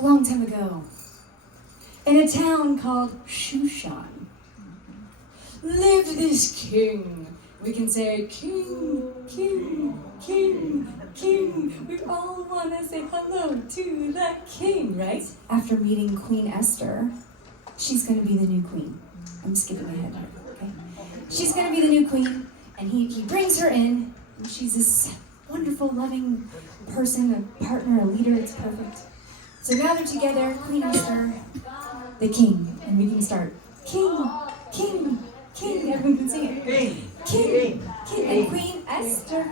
long time ago, in a town called Shushan, lived this king. We can say, king, king, king, king. We all want to say hello to the king, right? After meeting Queen Esther, she's going to be the new queen. I'm skipping ahead here, okay? She's going to be the new queen, and he brings her in, and she's this wonderful, loving person, a partner, a leader. It's perfect. So now they're together, Queen Esther, the king, and we can start. King, king, king. Everyone can sing it. King, king, and Queen Esther,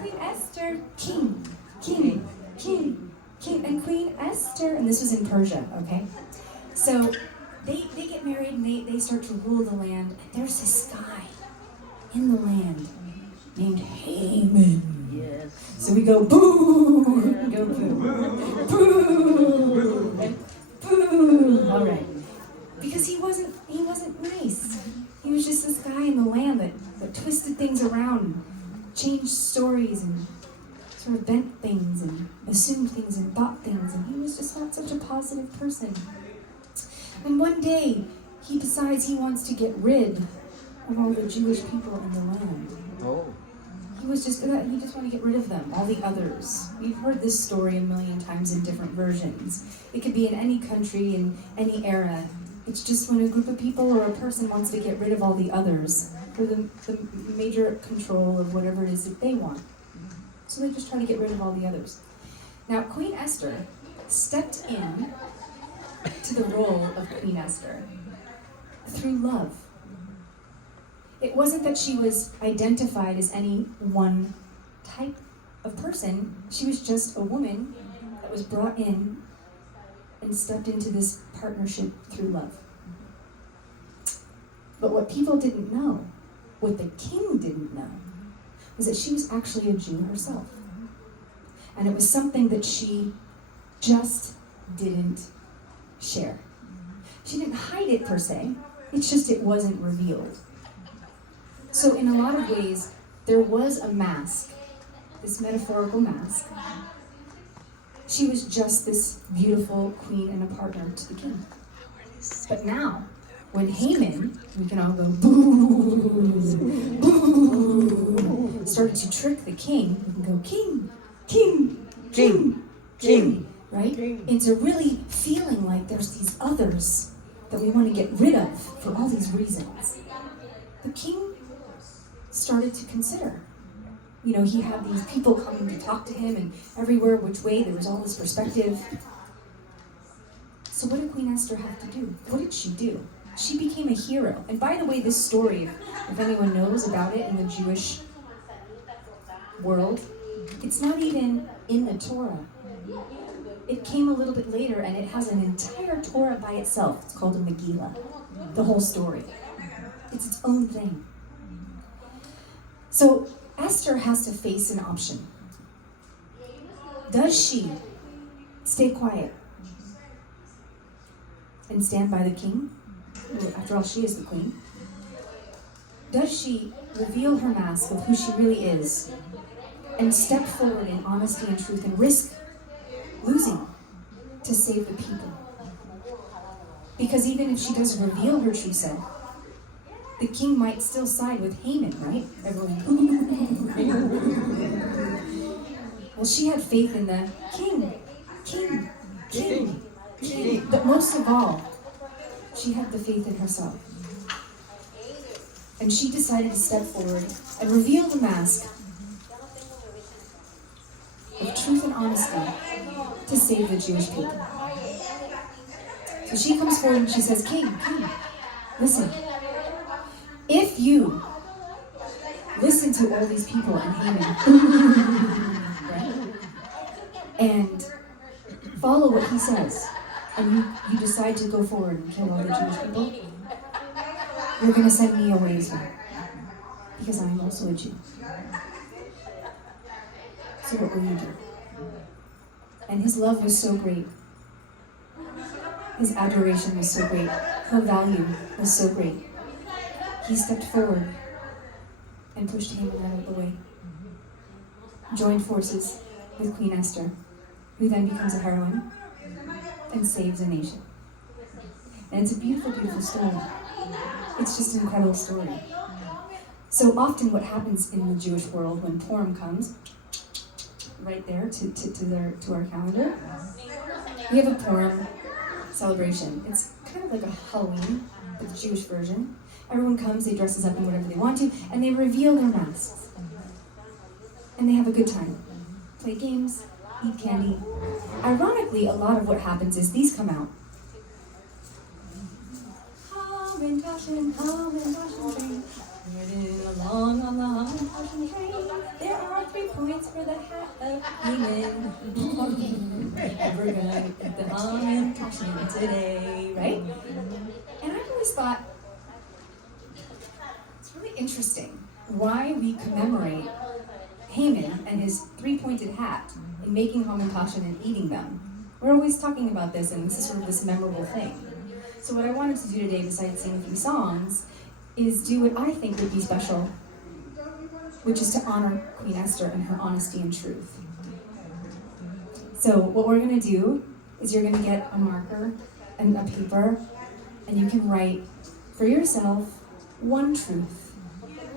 king, king, king, king, and Queen Esther. And this was in Persia, okay? So they get married and they start to rule the land. And there's this guy in the land named Haman. Yes. So we go boo, go boo, boo, and boo. All right, because he wasn't nice. He was just this guy in the land that twisted things around, changed stories, and sort of bent things and assumed things and thought things, and he was just not such a positive person. And one day, he decides he wants to get rid of all the Jewish people in the land. Oh. He just wanted to get rid of them, all the others. We've heard this story a million times in different versions. It could be in any country, in any era. It's just when a group of people or a person wants to get rid of all the others for the major control of whatever it is that they want. So they just try to get rid of all the others. Now, Queen Esther stepped in to the role of Queen Esther through love. It wasn't that she was identified as any one type of person. She was just a woman that was brought in and stepped into this partnership through love. But what people didn't know, what the king didn't know, was that she was actually a Jew herself. And it was something that she just didn't share. She didn't hide it per se, it's just it wasn't revealed. So in a lot of ways, there was a mask, this metaphorical mask. She was just this beautiful queen and a partner to the king. But now, when Haman, we can all go boo, boo, started to trick the king, we can go king, king, king, king, right? Into really feeling like there's these others that we want to get rid of for all these reasons. The king started to consider. You know, he had these people coming to talk to him, and everywhere which way there was all this perspective. So what did Queen Esther have to do? What did she do? She became a hero. And by the way, this story, if anyone knows about it in the Jewish world, it's not even in the Torah. It came a little bit later, and it has an entire Torah by itself. It's called a Megillah, the whole story. It's its own thing. So Esther has to face an option. Does she stay quiet and stand by the king? After all, she is the queen. Does she reveal her mask of who she really is and step forward in honesty and truth and risk losing to save the people? Because even if she does reveal her true self, the king might still side with Haman, right? Everyone. Well, she had faith in the king. But most of all, she had the faith in herself. And she decided to step forward and reveal the mask of truth and honesty to save the Jewish people. So she comes forward and she says, King, listen. If you listen to all these people and Haman, right, and follow what he says, and you decide to go forward and kill all the Jewish people, you're going to send me away as well, because I am also a Jew. So what will you do? And his love was so great. His adoration was so great. Her value was so great. He stepped forward and pushed Haman out of the way. Joined forces with Queen Esther, who then becomes a heroine. and saves a nation. And it's a beautiful, beautiful story. It's just an incredible story. So often what happens in the Jewish world when Purim comes, right there to our calendar, we have a Purim celebration. It's kind of like a Halloween, but the Jewish version. Everyone comes, they dress up in whatever they want to, and they reveal their masks. And they have a good time. Play games, eat candy. Ironically, a lot of what happens is these come out. Moving along on the Haman train. There are 3 points for the hat of Haman. We're gonna eat the Haman today, right? And I've always thought it's really interesting why we commemorate Haman and his 3-pointed hat in making Haman and eating them. We're always talking about this, and this is sort of this memorable thing. So what I wanted to do today, besides sing a few songs, is do what I think would be special, which is to honor Queen Esther and her honesty and truth. So what we're going to do is you're going to get a marker and a paper, and you can write for yourself one truth.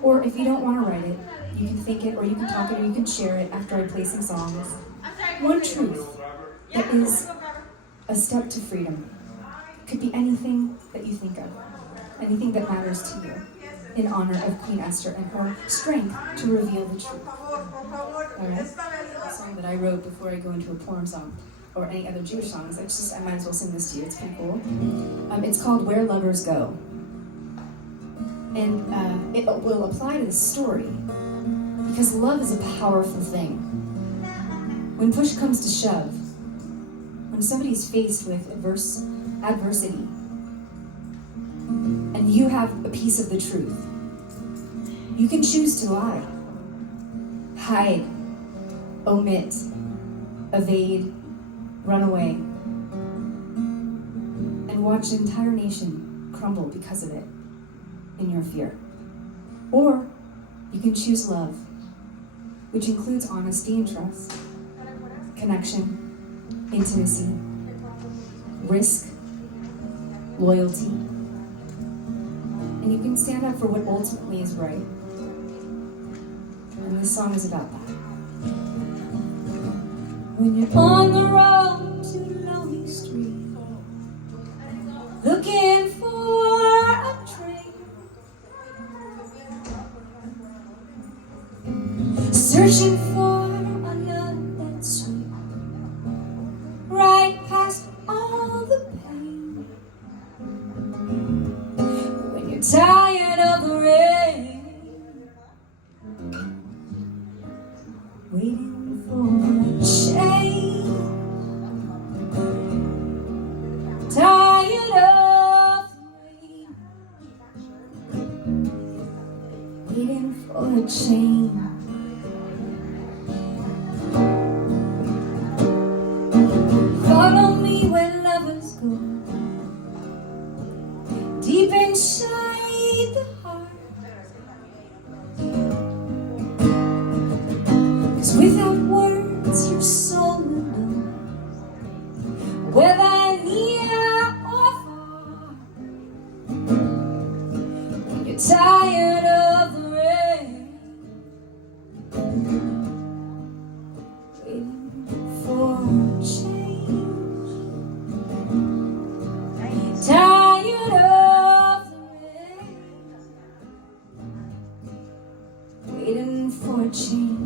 Or if you don't want to write it, you can think it, or you can talk it, or you can share it after I play some songs. One truth that is a step to freedom. It could be anything that you think of, anything that matters to you, in honor of Queen Esther and her strength to reveal the truth. All right? A song that I wrote before I go into a Purim song, or any other Jewish songs. I might as well sing this to you. It's pretty cool. It's called Where Lovers Go. And it will apply to the story, because love is a powerful thing. When push comes to shove, when somebody is faced with adversity, and you have a piece of the truth, you can choose to lie, hide, omit, evade, run away, and watch an entire nation crumble because of it in your fear. Or you can choose love, which includes honesty and trust, connection, intimacy, risk, loyalty, and you can stand up for what ultimately is right. And this song is about that. When you're on the road to Lonely Street, looking for a train, searching for a love that's sweet, right past all the pain. When you're tired of the rain, waiting for a change, tired of the rain, waiting for a change. Follow me where lovers go, deep inside the heart. 'Cause without words your soul will know, whether near or far. When you're tired of the rain, waiting for a change, tired of the rain, waiting for a change.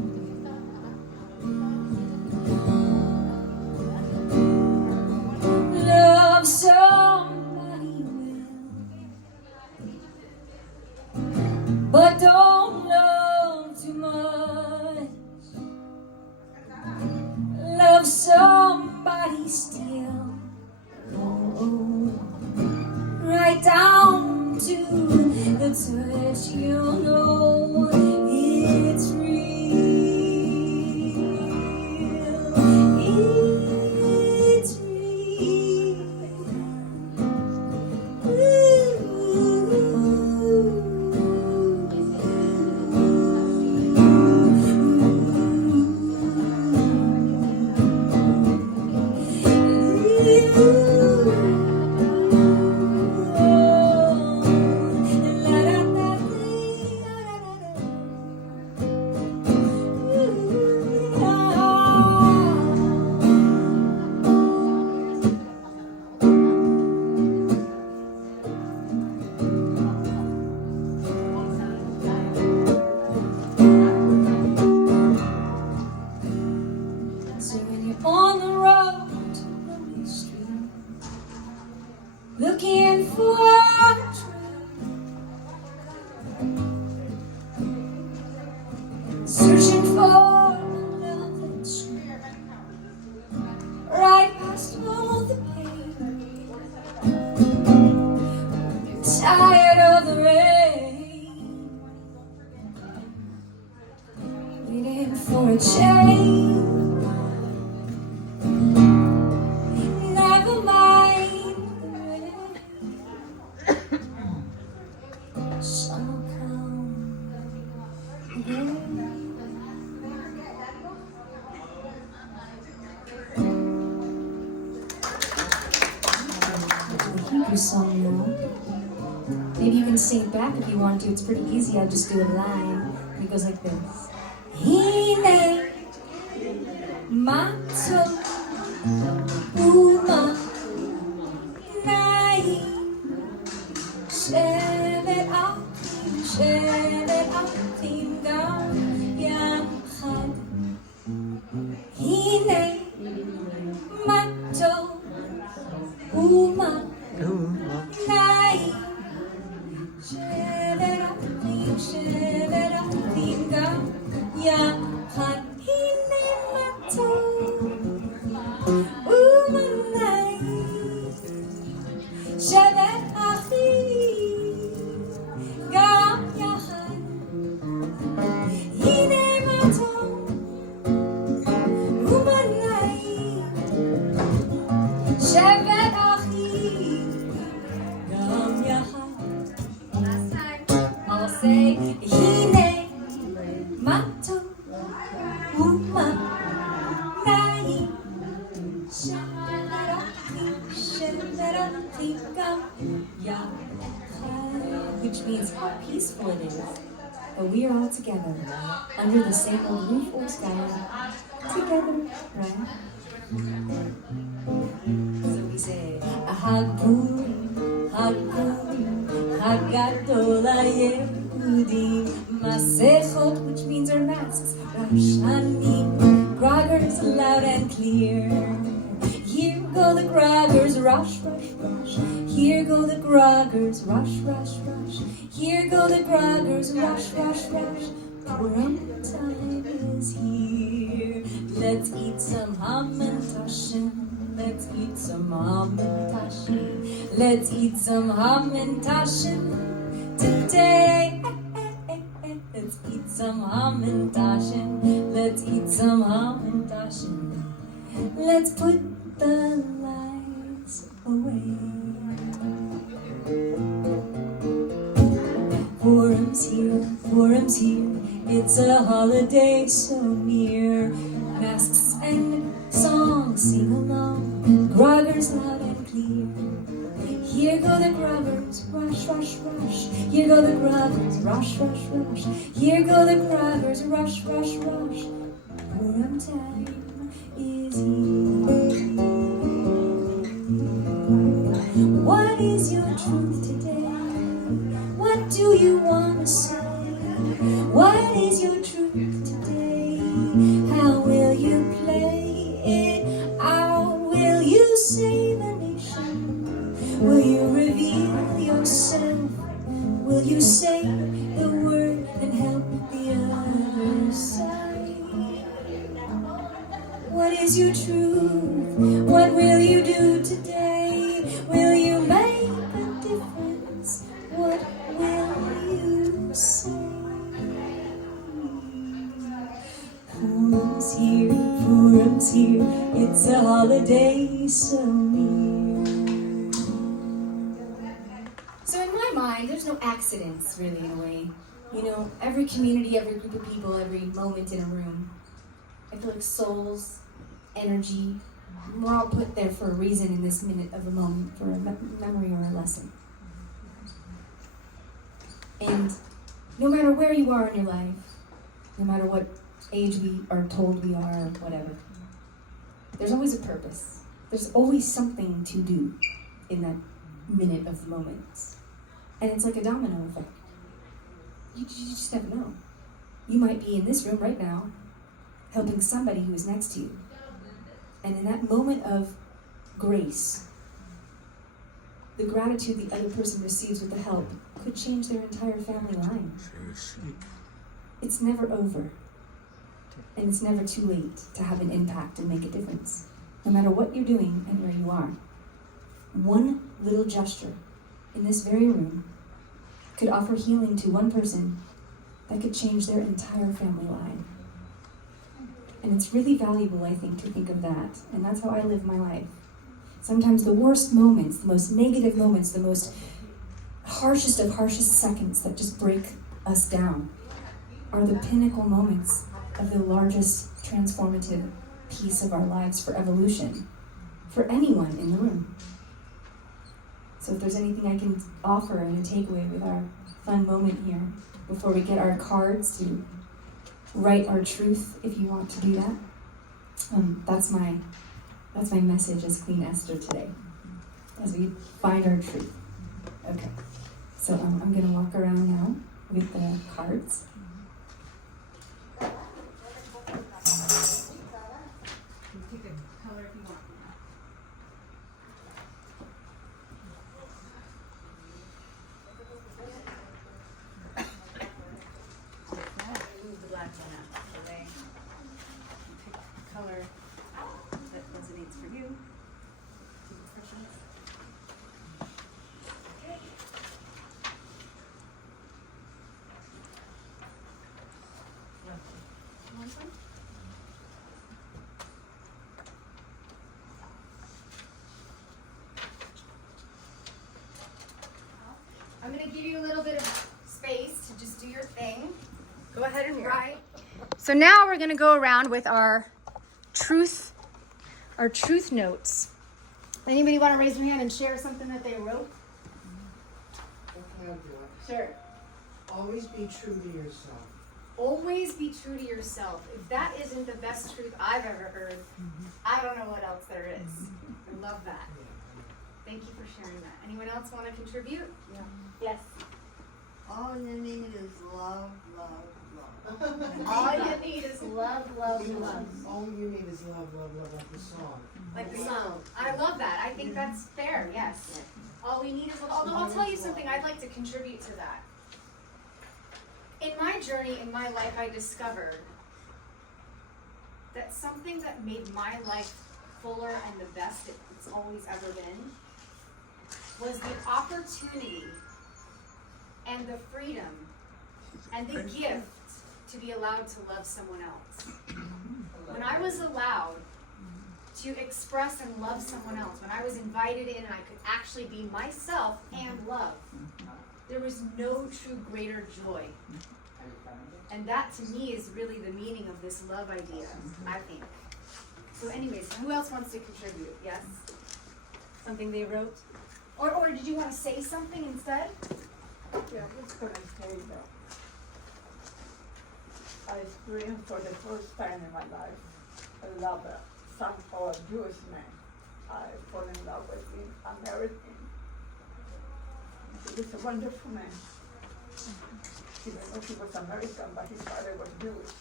Love somebody well, but don't love too much. Love somebody still, oh, right down to the touch. You'll know it's real. searching for love that's true, right past all the pain. Tired of the rain, waiting for a change. Never mind the rain, sun will come again. Hebrew song now. Maybe you can sing it back if you want to. It's pretty easy. I'll just do a line. And it goes like this. Hine matzo uma nai shevet achim gam yachad. Hine matzo uma nai shevet achim gam yachad. Hine matzo uma nai shevet achim gam yachad. Hine matzo uma nai shevet achim gam yachad. Last time, I'll say hine matzo uma nai shevet achim gam yachad, which means how peaceful it is. But we are all together, under the same old roof or sky, together, right? So we say, Chag Purim, Hagadol HaYehudim, Masechot, which means our masks, Rashanim, groggers loud and clear. Here go the groggers, rush, rush, rush. Here go the groggers, rush, rush, rush. Here go the groggers, rush, rush, rush. Purim time is here. Let's eat some hamantashen. Let's eat some hamantashen. Let's eat some hamantashen today. Let's eat some hamantashen. Let's eat some hamantashen. Let's put the lights away. Purim's here, it's a holiday so near. Masks and songs sing along, groggers loud and clear. Here go the groggers, rush, rush, rush. Here go the groggers, rush, rush, rush. Here go the groggers, rush, rush, rush. Purim time is here. What is your truth today? What do you want to say? What is your truth today? How will you play it out? Will you save a nation? Will you reveal yourself? Will you say the word and help the other side? What is your truth? What will you do today? Will you make a difference? What will you say? Purim's here, it's a holiday so near. So in my mind, there's no accidents really in a way. You know, every community, every group of people, every moment in a room, I feel like souls, energy, we're all put there for a reason in this minute of a moment, for a memory or a lesson. And no matter where you are in your life, no matter what age we are told we are, or whatever, there's always a purpose. There's always something to do in that minute of the moment. And it's like a domino effect. You just never know. You might be in this room right now, helping somebody who is next to you. And in that moment of grace, the gratitude the other person receives with the help could change their entire family line. It's never over. And it's never too late to have an impact and make a difference. No matter what you're doing and where you are. One little gesture in this very room could offer healing to one person that could change their entire family line. And it's really valuable, I think, to think of that. And that's how I live my life. Sometimes the worst moments, the most negative moments, the most harshest of harshest seconds that just break us down are the pinnacle moments of the largest transformative piece of our lives for evolution, for anyone in the room. So if there's anything I can offer and a takeaway with our fun moment here, before we get our cards to write our truth, if you want to do that, that's my message as Queen Esther today, as we find our truth. Okay, so I'm going to walk around now with the cards. Pick a color if you want. Move the black one out of the way. Pick a color that resonates for you. Two expressions. Okay. One. I'm going to give you a little bit of space to just do your thing. Go ahead and write. So now we're going to go around with our truth notes. Anybody want to raise their hand and share something that they wrote? What can I do? Sure. Always be true to yourself. Always be true to yourself. If that isn't the best truth I've ever heard, I don't know what else there is. I love that. Thank you for sharing that. Anyone else want to contribute? Yeah. Yes. All you need is love, love, love. All you need is love, love, love. All you need is love, love, love, like the song. Like the song. I love that. I think that's fair, yes. All we need is love. Although I'll tell you something, I'd like to contribute to that. In my journey, in my life, I discovered that something that made my life fuller and the best it's always ever been was the opportunity and the freedom and the gift to be allowed to love someone else. When I was allowed to express and love someone else, when I was invited in and I could actually be myself and love, there was no true greater joy. And that to me is really the meaning of this love idea, I think. So anyways, who else wants to contribute? Yes? Something they wrote? Or did you want to say something instead? Yeah, just gonna say that I experienced for the first time in my life a love, somehow a Jewish man. I fall in love with him, I married him. He was a wonderful man. Even though he was American, but his father was Jewish.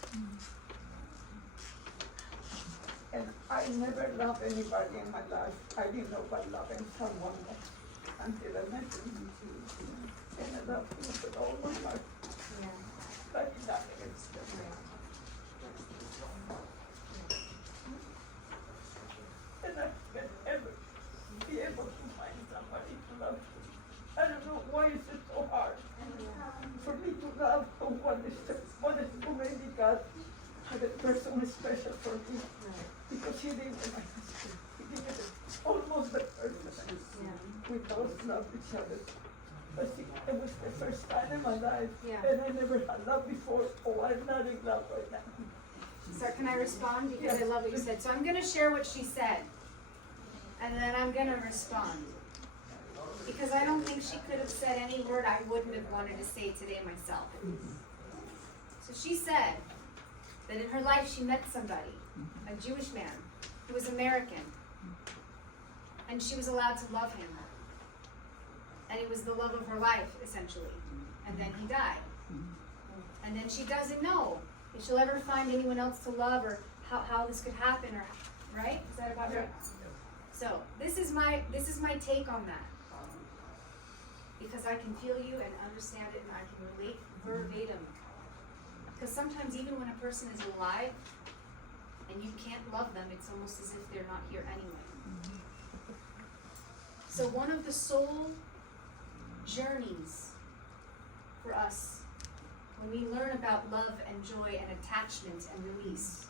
And I never loved anybody in my life. I didn't know what loving someone was until I met him. And I loved him with all my heart. But nothing is the same. And I can ever be able to find somebody to love. I don't know why is it so hard for me to love someone is so maybe God had a person special for me because he didn't my husband. He didn't almost the person. We both loved each other. But see, it was the first time in my life and I never had love before. Oh, I'm not in love right now. So can I respond? Because I love what you said. So I'm going to share what she said. And then I'm going to respond. Because I don't think she could have said any word I wouldn't have wanted to say today myself. So she said that in her life she met somebody, a Jewish man, who was American. And she was allowed to love him. And it was the love of her life, essentially. And then he died. And then she doesn't know if she'll ever find anyone else to love or how this could happen, or right? Is that about right? So this is my take on that. Because I can feel you and understand it and I can relate verbatim. Because sometimes even when a person is alive and you can't love them, it's almost as if they're not here anyway. So one of the soul journeys for us, when we learn about love and joy and attachment and release,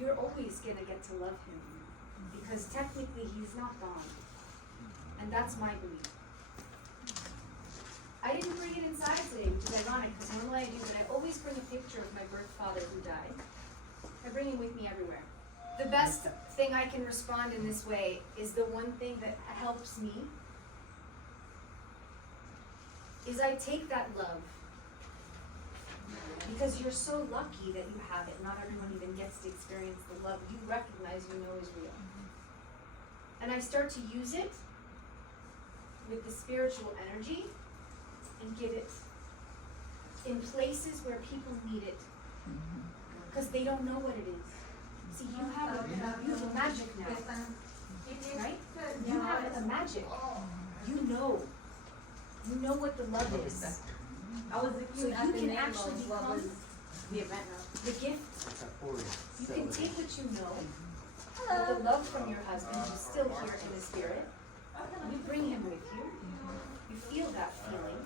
you're always going to get to love him. Because technically he's not gone. And that's my belief. I didn't bring it inside today, which is ironic because normally I do, but I always bring a picture of my birth father who died. I bring him with me everywhere. The best thing I can respond in this way is the one thing that helps me is I take that love because you're so lucky that you have it. Not everyone even gets to experience the love you recognize you know is real. And I start to use it with the spiritual energy and give it in places where people need it because they don't know what it is. See, you have a magic now, right? You have a magic. You know what the love is. So you can actually become the gift. You can take what you know, the love from your husband who's still here in the spirit. You bring him with you. You feel that feeling,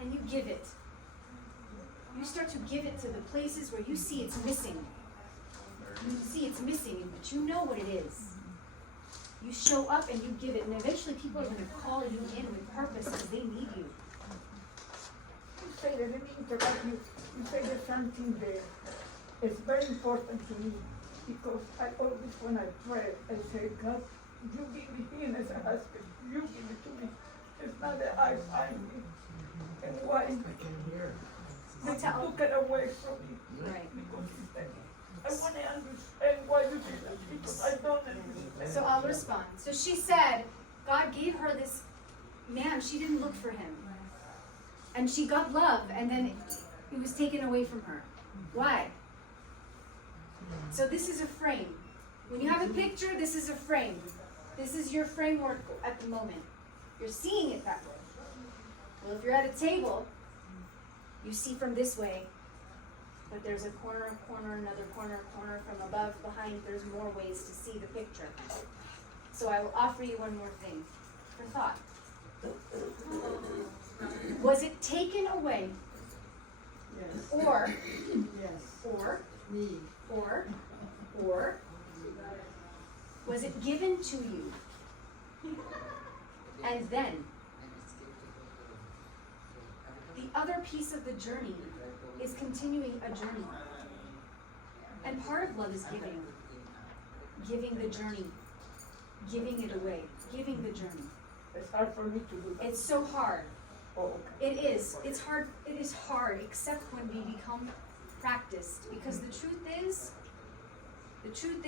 and you give it. You start to give it to the places where you see it's missing. You see it's missing, but you know what it is. You show up and you give it, and eventually people are going to call you in with purpose because they need you. You say that, let me interrupt you. You say there's something there. It's very important to me because I always, when I pray, I say, God, you give me him as a husband. You give it to me. It's not that I find it. And why? They took it away from me. Right. Because it's there. I want to understand why you did that because I don't understand. So I'll respond. So she said, God gave her this man. She didn't look for him. And she got love, and then it was taken away from her. Why? So this is a frame. When you have a picture, this is a frame. This is your framework at the moment. You're seeing it that way. Well, if you're at a table, you see from this way, but there's a corner, another corner from above, behind. There's more ways to see the picture. So I will offer you one more thing for thought. Was it taken away? Yes. Or, Yes. Me. or, was it given to you? And then, the other piece of the journey is continuing a journey. And part of love is giving. Giving the journey. Giving it away. Giving the journey. It's hard for me to do that. It's so hard. Oh, okay. It is. It's hard. It is hard, except when we become practiced. Because the truth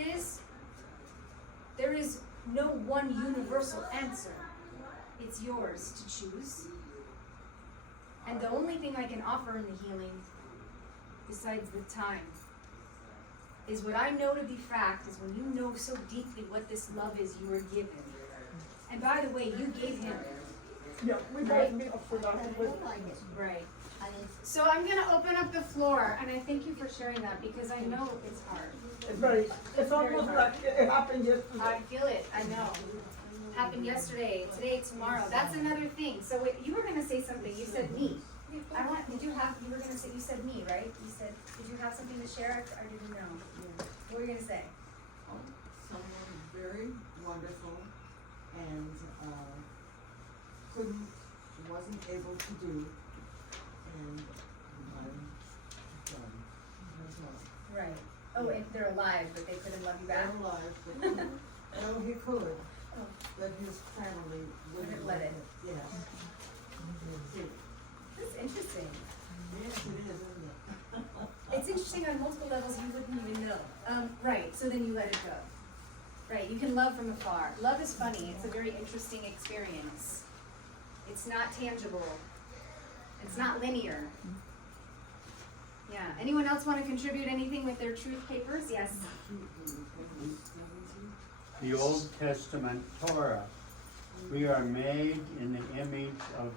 is, there is no one universal answer. It's yours to choose. And the only thing I can offer in the healing, besides the time, is what I know to be fact is when you know so deeply what this love is you were given. And by the way, you gave him. Yeah, we both meet up for that. Right. So I'm going to open up the floor, and I thank you for sharing that because I know it's hard. It's almost like it happened yesterday. I feel it. I know. Happened yesterday, today, tomorrow. That's another thing. So wait, you were going to say something. You said me. You were going to say, you said me, right? You said, did you have something to share? I didn't know. What were you going to say? Someone very wonderful and wasn't able to do, and I'm done. That's all. Right. Oh, if they're alive, but they couldn't love you back? They're alive, but no, he could, but his family wouldn't let it. Yes. That's interesting. Yes, it is, isn't it? It's interesting on multiple levels you wouldn't even know. Right, so then you let it go. Right, you can love from afar. Love is funny. It's a very interesting experience. It's not tangible. It's not linear. Yeah. Anyone else want to contribute anything with their truth papers? Yes. The Old Testament Torah We are made in the image of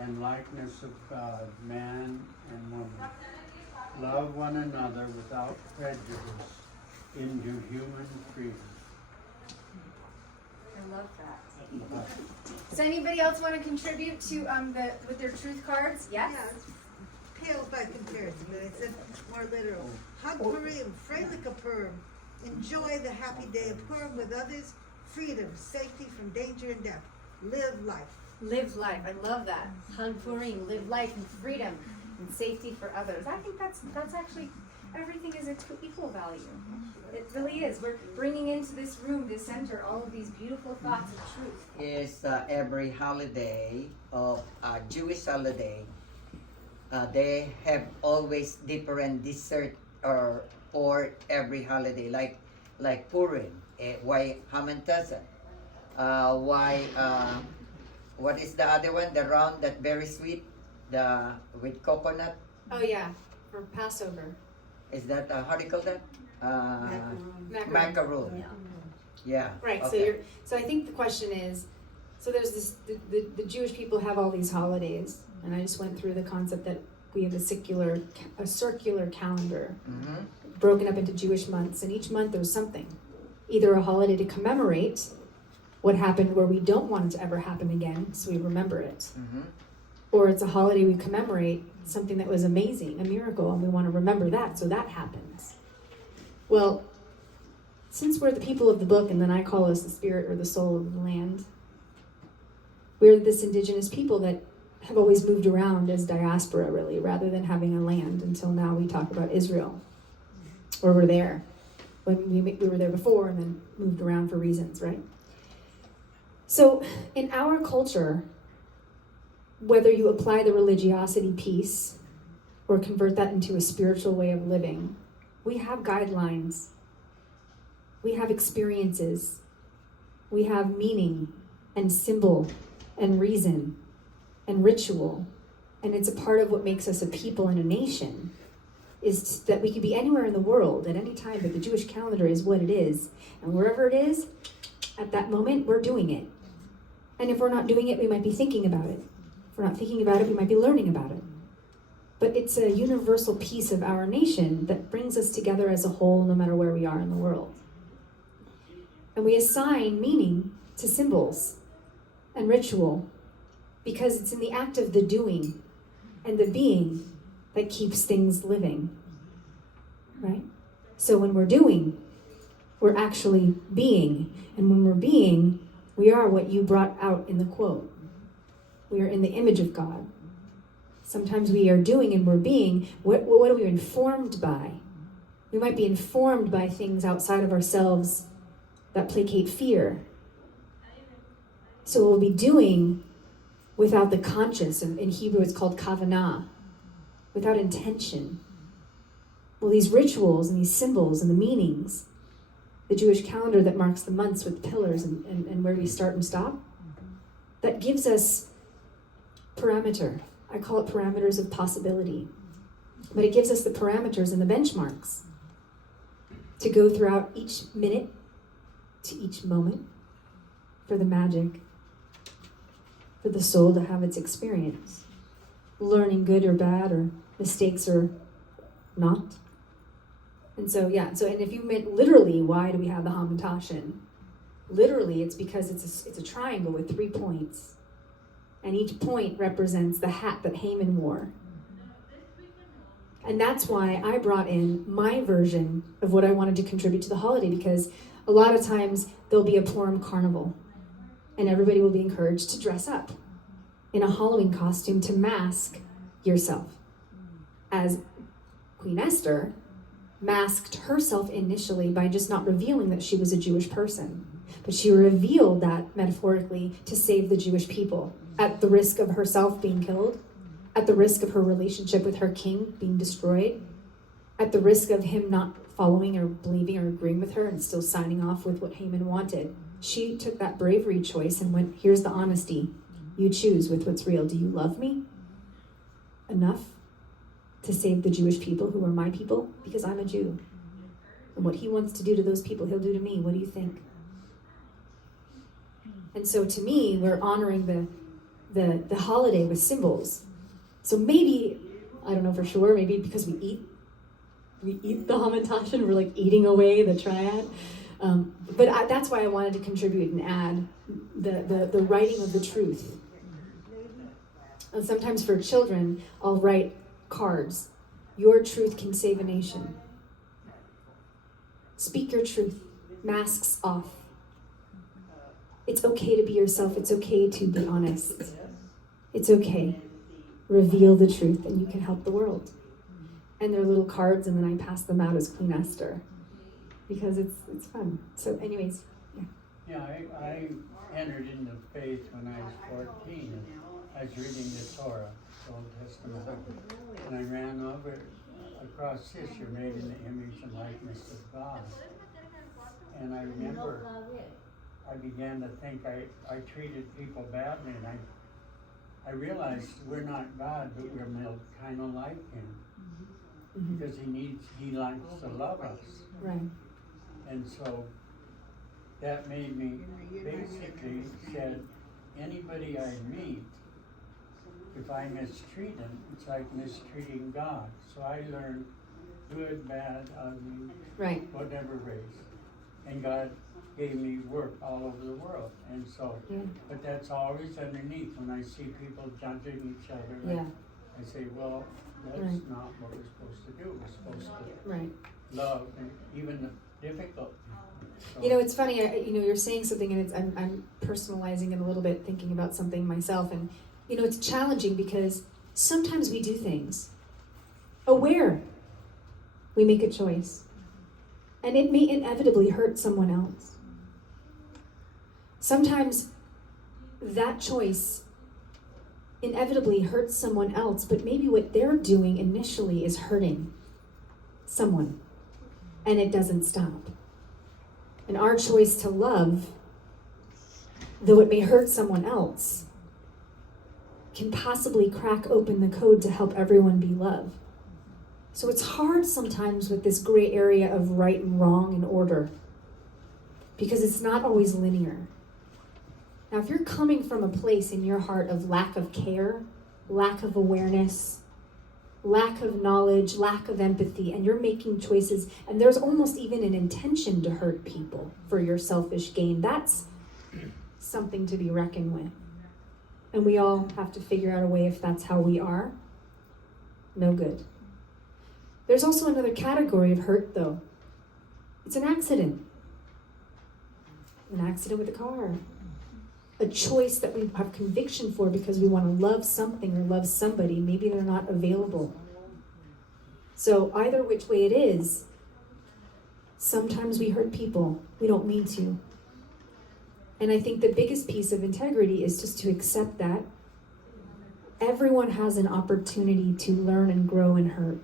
and likeness of God, man and woman. Love one another without prejudice into human freedom. I love that. Does anybody else want to contribute to with their truth cards? Yes? Yeah, it's pale by comparison, but it's more literal. Chag Purim, Freilich Purim. Enjoy the happy day of Purim with others. Freedom, safety from danger and death. Live life. Live life. I love that. Chag Purim, live life in freedom and safety for others. I think that's actually, everything is equal value. It really is. We're bringing into this room, this center, all of these beautiful thoughts of truth. Is every holiday of Jewish holiday, they have always different dessert for every holiday, like Purim. Why Hamantaza? Why what is the other one? The round that very sweet, the with coconut. Oh yeah, for Passover. Is that how do you call that? Macaroon. Yeah. Right. Okay. So I think the question is, so there's this the Jewish people have all these holidays, and I just went through the concept that we have a circular calendar broken up into Jewish months, and each month there's something, either a holiday to commemorate what happened where we don't want it to ever happen again, so we remember it, or it's a holiday we commemorate something that was amazing, a miracle, and we want to remember that, so that happens. Well, since we're the people of the book, and then I call us the spirit or the soul of the land, we're this indigenous people that have always moved around as diaspora, really, rather than having a land. Until now we talk about Israel, or we're there. When we were there before and then moved around for reasons, right? So in our culture, whether you apply the religiosity piece or convert that into a spiritual way of living, we have guidelines, we have experiences, we have meaning and symbol and reason and ritual, and it's a part of what makes us a people and a nation, is that we could be anywhere in the world at any time, but the Jewish calendar is what it is, and wherever it is, at that moment, we're doing it. And if we're not doing it, we might be thinking about it. If we're not thinking about it, we might be learning about it. But it's a universal piece of our nation that brings us together as a whole, no matter where we are in the world. And we assign meaning to symbols and ritual because it's in the act of the doing and the being that keeps things living, right? So when we're doing, we're actually being. And when we're being, we are what you brought out in the quote. We are in the image of God. Sometimes we are doing and we're being. What are we informed by? We might be informed by things outside of ourselves that placate fear. So we'll be doing without the conscious. In Hebrew it's called kavanah, without intention. Well, these rituals and these symbols and the meanings, the Jewish calendar that marks the months with pillars and where we start and stop, that gives us parameter. I call it parameters of possibility. But it gives us the parameters and the benchmarks to go throughout each minute to each moment for the magic, for the soul to have its experience, learning good or bad or mistakes or not. And so, and if you meant literally, why do we have the Hamantashen? Literally, it's because it's a triangle with 3 points. And each point represents the hat that Haman wore. And that's why I brought in my version of what I wanted to contribute to the holiday, because a lot of times there'll be a Purim carnival, and everybody will be encouraged to dress up in a Halloween costume to mask yourself. As Queen Esther masked herself initially by just not revealing that she was a Jewish person. But she revealed that metaphorically to save the Jewish people at the risk of herself being killed, at the risk of her relationship with her king being destroyed, at the risk of him not following or believing or agreeing with her and still signing off with what Haman wanted. She took that bravery choice and went, here's the honesty. You choose with what's real. Do you love me enough to save the Jewish people who are my people? Because I'm a Jew. And what he wants to do to those people, he'll do to me. What do you think? And so to me, we're honoring the holiday with symbols. So maybe, I don't know for sure, maybe because we eat the hamantash and we're like eating away the triad. But that's why I wanted to contribute and add the writing of the truth. And sometimes for children, I'll write cards. Your truth can save a nation. Speak your truth. Masks off. It's okay to be yourself. It's okay to be honest. It's okay. Reveal the truth and you can help the world. And they're little cards and then I pass them out as Queen Esther because it's fun. So anyways, yeah. Yeah, I entered into faith when I was 14. I was reading the Torah, the Old Testament, and I ran over across this, you're made in the image and likeness of God. And I remember I began to think I treated people badly, and I realized we're not God, but we're kind of like Him. Mm-hmm. Because He likes to love us. Right. And so that made me basically said, anybody I meet, if I mistreat them, it's like mistreating God. So I learned good, bad, ugly, Right. whatever race. And God gave me work all over the world. And so, Yeah. but that's always underneath when I see people judging each other. Like, Yeah. I say, well, that's Right. not what we're supposed to do. We're supposed to Right. love, and even the difficult people. So, You know, it's funny. You're saying something, and I'm personalizing it a little bit, thinking about something myself, and it's challenging because sometimes we do things aware. We make a choice, and it may inevitably hurt someone else. Sometimes that choice inevitably hurts someone else, but maybe what they're doing initially is hurting someone, and it doesn't stop. And our choice to love, though it may hurt someone else, can possibly crack open the code to help everyone be loved. So it's hard sometimes with this gray area of right and wrong and order, because it's not always linear. Now, if you're coming from a place in your heart of lack of care, lack of awareness, lack of knowledge, lack of empathy, and you're making choices, and there's almost even an intention to hurt people for your selfish gain, that's something to be reckoned with. And we all have to figure out a way if that's how we are. No good. There's also another category of hurt, though. It's an accident. An accident with a car. A choice that we have conviction for because we want to love something or love somebody. Maybe they're not available. So either which way it is, sometimes we hurt people. We don't mean to. And I think the biggest piece of integrity is just to accept that everyone has an opportunity to learn and grow and hurt.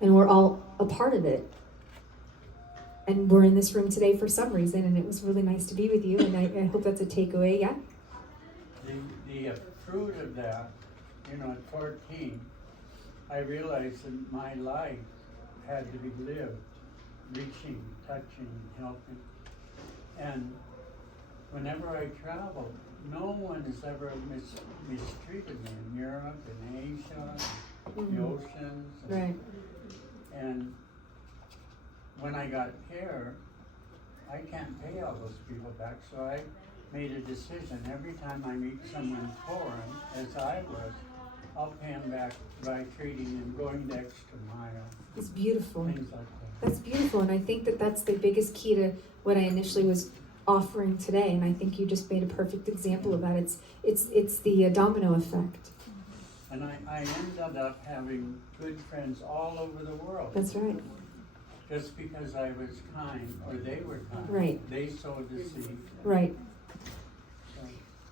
And we're all a part of it. And we're in this room today for some reason, and it was really nice to be with you, and I hope that's a takeaway, yeah? The fruit of that, at 14, I realized that my life had to be lived, reaching, touching, helping. And whenever I traveled, no one has ever mistreated me in Europe, in Asia, the oceans. Right. And when I got here, I can't pay all those people back, so I made a decision. Every time I meet someone foreign, as I was, I'll pay them back by treating them, going the extra mile. It's beautiful. Things like that. That's beautiful, and I think that that's the biggest key to what I initially was offering today, and I think you just made a perfect example of that. It's the domino effect. And I ended up having good friends all over the world. That's right. Just because I was kind, or they were kind. Right. They sowed the seed. Right. So,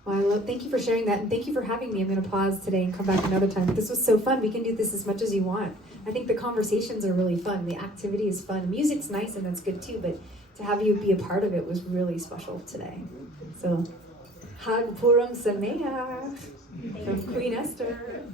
Well, thank you for sharing that, and thank you for having me. I'm going to pause today and come back another time. This was so fun. We can do this as much as you want. I think the conversations are really fun. The activity is fun. Music's nice, and that's good too, but to have you be a part of it was really special today. So, Chag Purim Sameach from Queen Esther.